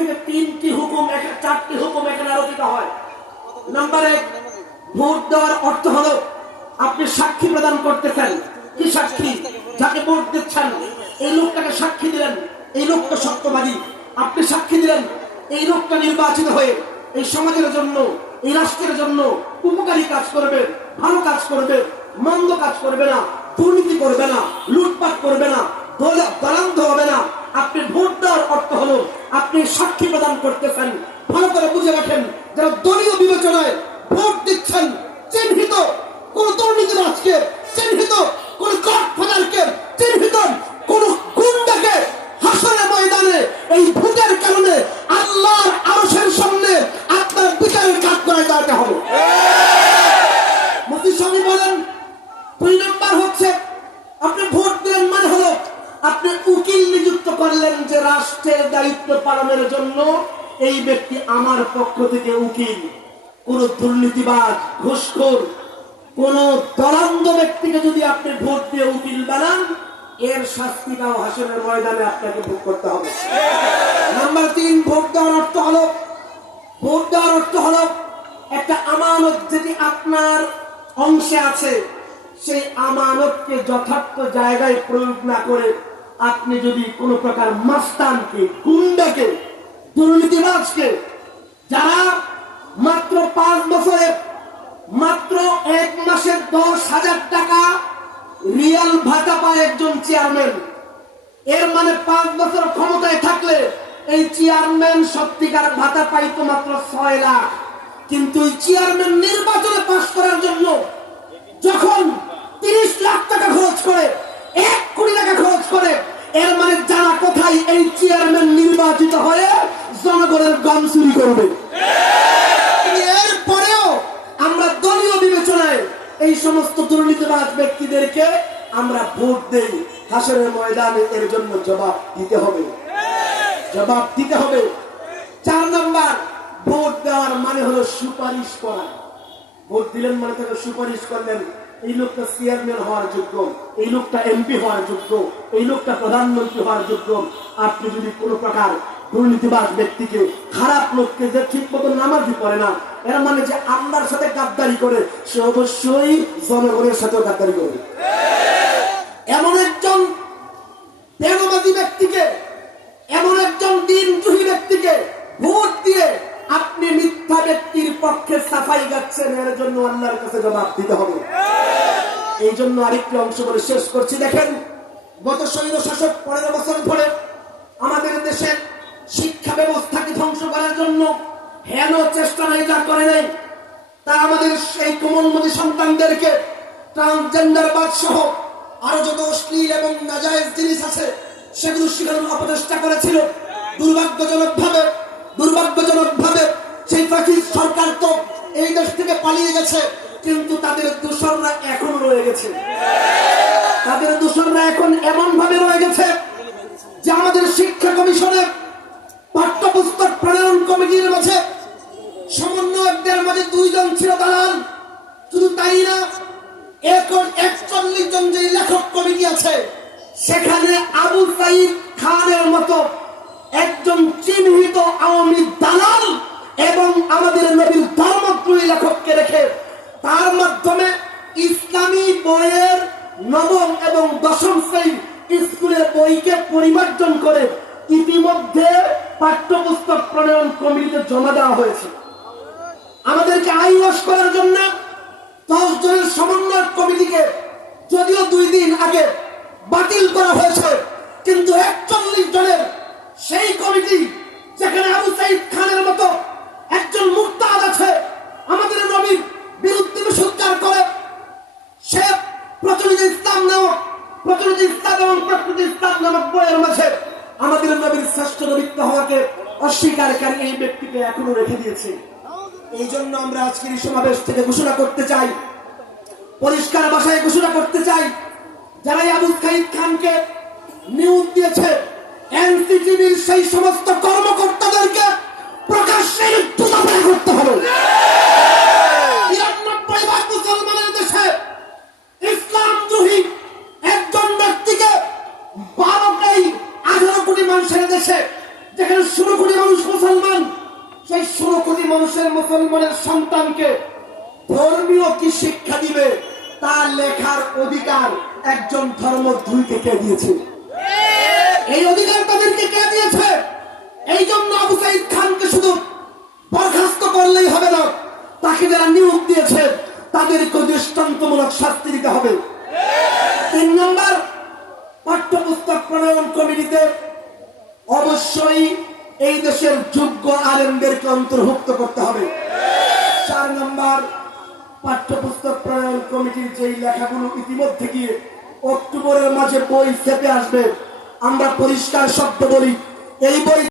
থেকে 3টি হুকুম, 4টি হুকুম এখানে আরোপিত হয়। নাম্বার 1, ভোট দেওয়ার অর্থ হলো আপনি সাক্ষী প্রদান করতেছেন। কি সাক্ষী? যাকে ভোট দিচ্ছেন এই লোকটাকে সাক্ষী দিলেন এই লোকটা সত্যবাদী। আপনি সাক্ষী দিলেন এই লোকটা নির্বাচিত হয়ে এই সমাজের জন্য, এই রাষ্ট্রের জন্য উপকারী কাজ করবে, ভালো কাজ করবে, মন্দ কাজ করবে না, দুর্নীতি করবে না, লুটপাট করবে না, দলান্ধ হবে না। আপনি ভোট দেওয়ার অর্থ হলো আপনি সাক্ষী প্রদান করতেছেন। ভালো করে বুঝে রাখেন, যারা দলীয় বিবেচনায় ভোট দিচ্ছেন, চিহ্নিত কোন দুর্নীতিবাজকে, চিহ্নিত কোন গডফাদারকে, চিহ্নিত কোন গুন্ডাকে হাসরের ময়দানে এই ভোটের কারণে আল্লাহর আরশের সামনে আপনার বিচারের কাজ করে যাওয়াতে হবে। মুফতি সাহেব বলেন 2 নাম্বার হচ্ছে আপনি ভোট দিলেন মানে হলো আপনি উকিল নিযুক্ত করলেন যে রাষ্ট্রের দায়িত্ব পালনের জন্য এই ব্যক্তি আমার পক্ষ থেকে উকিল। কোন দুর্নীতিবাজ, ঘুষখোর, কোন দলান্ধ ব্যক্তিকে যদি আপনি ভোট দিয়ে উকিল বানান, এর শাস্তিটাও হাসরের ময়দানে আপনাকে ভোগ করতে হবে। নাম্বার 3, ভোট দেওয়ার অর্থ হলো একটা আমানত যেটি আপনার অংশে আছে, সেই আমানতকে যথার্থ জায়গায় প্রয়োগ না করে আপনি যদি কোন প্রকার মাস্তানকে, গুন্ডাকে, দুর্নীতিবাজকে, যারা মাত্র 5 বছরে মাত্র 1 মাসে 10,000 টাকা রিয়াল ভাতা পায় একজন চেয়ারম্যান, এর মানে 5 বছর ক্ষমতায় থাকলে এই চেয়ারম্যান সত্যিকার ভাতা পাইতো মাত্র 6 লাখ। কিন্তু এই চেয়ারম্যান নির্বাচনে পাশ করার জন্য যখন 30 লাখ টাকা খরচ করে, 1 কোটি টাকা খরচ করে, এর মানে জানা কোথায় এই চেয়ারম্যান নির্বাচিত হয়ে জনগণের গম চুরি করবে। এরপরেও আমরা দলীয় বিবেচনায় এই সমস্ত দুর্নীতিবাজ ব্যক্তিদেরকে আমরা ভোট দেই। হাসরের ময়দানে এর জন্য জবাব দিতে হবে। 4 নাম্বার, ভোট দেওয়ার মানে হলো সুপারিশ করা। ভোট দিলেন মানে তাকে সুপারিশ করলেন, এই লোকটা চেয়ারম্যান হওয়ার যোগ্য, এই লোকটা এমপি হওয়ার যোগ্য, এই লোকটা প্রধানমন্ত্রী হওয়ার যোগ্য। আপনি যদি কোনো প্রকার দুর্নীতিবাজ ব্যক্তিকে, খারাপ লোককে, যে ঠিক মতো নামাজি পড়ে না, এর মানে যে আল্লাহর সাথে গাদ্দারি করে, সে অবশ্যই জনগণের সাথেও গাদ্দারি করবে। এমন একজন বেনামাজি ব্যক্তিকে, এমন একজন দিনদ্রোহী ব্যক্তিকে ভোট দিয়ে আপনি মিথ্যা ব্যক্তির পক্ষে সাফাই গাচ্ছেন, এর জন্য আল্লাহর কাছে জবাব দিতে হবে। এই জন্য আরেকটি অংশ বলে শেষ করছি। দেখেন, গত স্বৈর শাসক 15 বছর ধরে আমাদের দেশের শিক্ষা ব্যবস্থাকে ধ্বংস করার জন্য হেন চেষ্টা নাই যা করে নাই। তা আমাদের সেই কোমলমতি সন্তানদেরকে ট্রান্সজেন্ডার বাদ সহ আরো যত অশ্লীল এবং নাজায়েজ জিনিস আছে সেগুলো শিখানোর অপচেষ্টা করেছিল। দুর্ভাগ্যজনক ভাবে সেই ফ্যাসিস্ট সরকার তো এই দেশ থেকে পালিয়ে গেছে, কিন্তু তাদের দূষণরা এখন রয়ে গেছে। তাদের দূষণরা এখন এমন ভাবে রয়ে গেছে যে আমাদের শিক্ষা কমিশনের পাঠ্যপুস্তক প্রণয়ন কমিটির মাঝে সমন্বয়কদের মাঝে 2 জন ছিল দালাল। শুধু তাই না, 41 জন যে লেখক কমিটি আছে সেখানে আবু সাইদ খানের মতো একজন চিহ্নিত আওয়ামী দালাল এবং আমাদের নবীর ধর্মদ্রোহী লেখককে রেখে তার মাধ্যমে ইসলামী বইয়ের 9ম এবং 10ম শ্রেণী স্কুলের বইকে পরিমার্জন করে ইতিমধ্যে পাঠ্যপুস্তক প্রণয়ন কমিটিতে জমা দেওয়া হয়েছে। আমাদেরকে আইওয়াশ করার জন্য 10 জনের সমন্বয় কমিটিকে যদিও 2 দিন আগে বাতিল করা হয়েছে, কিন্তু 41 জনের সেই কমিটি, যেখানে আবু সাইদ খানের মতো একজন মুরতাদ আছে, আমাদের নবীর বিরুদ্ধে বিশুদ্ধার করে, সে প্রচলিত ইসলাম এবং প্রকৃত ইসলাম নামক বইয়ের মাঝে আমাদের নবীর শ্রেষ্ঠ নবীত্ব হওয়াকে অস্বীকারী এই ব্যক্তিকে এখনো রেখে দিয়েছে। এই জন্য আমরা আজকের এই সমাবেশ থেকে ঘোষণা করতে চাই, পরিষ্কার ভাষায় ঘোষণা করতে চাই, যারা আবু সাইদ খানকে নিয়োগ দিয়েছে, এনসিটিভির সেই সমস্ত কর্মকর্তাদেরকে প্রকাশ্যে জুতাপেটা করতে হবে। 93% মুসলমানের দেশে ইসলামদ্রোহী একজন ব্যক্তিকে 18 কোটি মানুষের দেশে, যেখানে 16 কোটি মানুষ মানুষের মুসলমানের সন্তানকে ধর্মীয় কি শিক্ষা দিবে তা লেখার অধিকার একজন ধর্মদ্রোহীকে কে দিয়েছে? এই অধিকার তাদেরকে কে দিয়েছে? এই জন্য আবু সাঈদ খানকে শুধু বরখাস্ত করলেই হবে না, তাকে যারা নিয়োগ দিয়েছে তাদেরকে দৃষ্টান্তমূলক শাস্তি দিতে হবে। 3 নম্বর, পাঠ্যপুস্তক প্রণয়ন কমিটিতে অবশ্যই এই দেশের যোগ্য আলেমদেরকে অন্তর্ভুক্ত করতে হবে। 4 নম্বর, পাঠ্যপুস্তক প্রণয়ন কমিটির যেই লেখাগুলো ইতিমধ্যে গিয়ে অক্টোবরের মাঝে বই চেপে আসবে, আমরা পরিষ্কার শব্দ বলি, এই বই